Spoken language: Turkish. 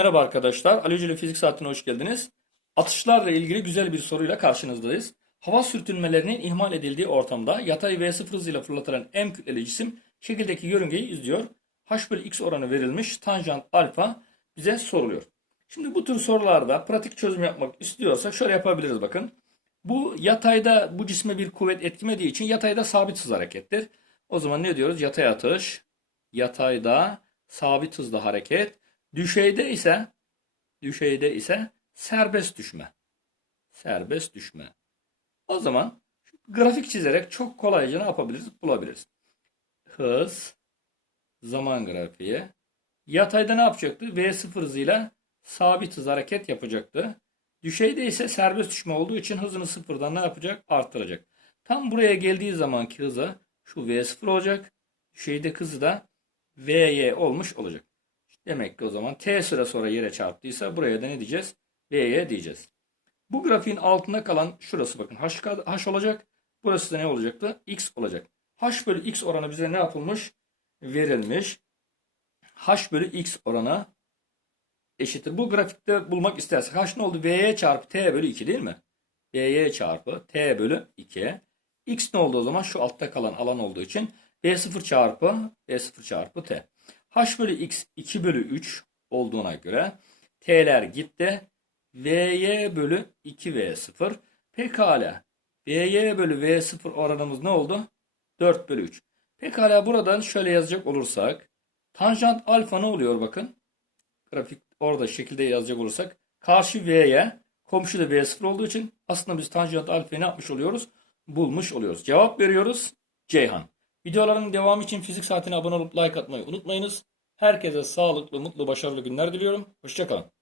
Merhaba arkadaşlar. Ali Hoca'yla Fizik Saati'ne hoş geldiniz. Atışlarla ilgili güzel bir soruyla karşınızdayız. Hava sürtünmelerinin ihmal edildiği ortamda yatay V0 hızıyla fırlatılan M kütleli cisim şekildeki yörüngeyi izliyor. H bölü X oranı verilmiş. Tanjant alfa bize soruluyor. Şimdi bu tür sorularda pratik çözüm yapmak istiyorsak şöyle yapabiliriz bakın. Bu yatayda bu cisme bir kuvvet etkilemediği için yatayda sabit hız harekettir. O zaman ne diyoruz? Yatay atış, yatayda sabit hızla hareket, düşeyde ise düşeyde ise serbest düşme. Serbest düşme. O zaman grafik çizerek çok kolayca ne yapabiliriz? Bulabiliriz. Hız, zaman grafiği. Yatayda ne yapacaktı? V0 hızıyla sabit hız hareket yapacaktı. Düşeyde ise serbest düşme olduğu için hızını sıfırdan ne yapacak? Arttıracak. Tam buraya geldiği zamanki hızı şu V0 olacak. Düşeyde hızı da Vy olmuş olacak. Demek ki o zaman t süre sonra yere çarptıysa buraya da ne diyeceğiz? Vy diyeceğiz. Bu grafiğin altında kalan şurası bakın h, h olacak. Burası da ne olacaktı? x olacak. h bölü x oranı bize ne yapılmış? Verilmiş. h bölü x oranı eşittir. Bu grafikte bulmak istersek h ne oldu? Vy çarpı t bölü 2 değil mi? Vy çarpı t bölü 2. x ne oldu o zaman? Şu altta kalan alan olduğu için v0 çarpı v0 çarpı t. h bölü x 2 bölü 3 olduğuna göre t'ler gitti. vy bölü 2v0. Pekala. vy bölü v0 oranımız ne oldu? 4 bölü 3. Pekala buradan şöyle yazacak olursak tanjant alfa ne oluyor bakın. Grafik orada şekilde yazacak olursak karşı v'ye komşu da v0 olduğu için aslında biz tanjant alfayı ne yapmış oluyoruz? Bulmuş oluyoruz. Cevap veriyoruz. Ceyhan. Videoların devamı için fizik saatine abone olup like atmayı unutmayınız. Herkese sağlıklı, mutlu, başarılı günler diliyorum. Hoşçakalın.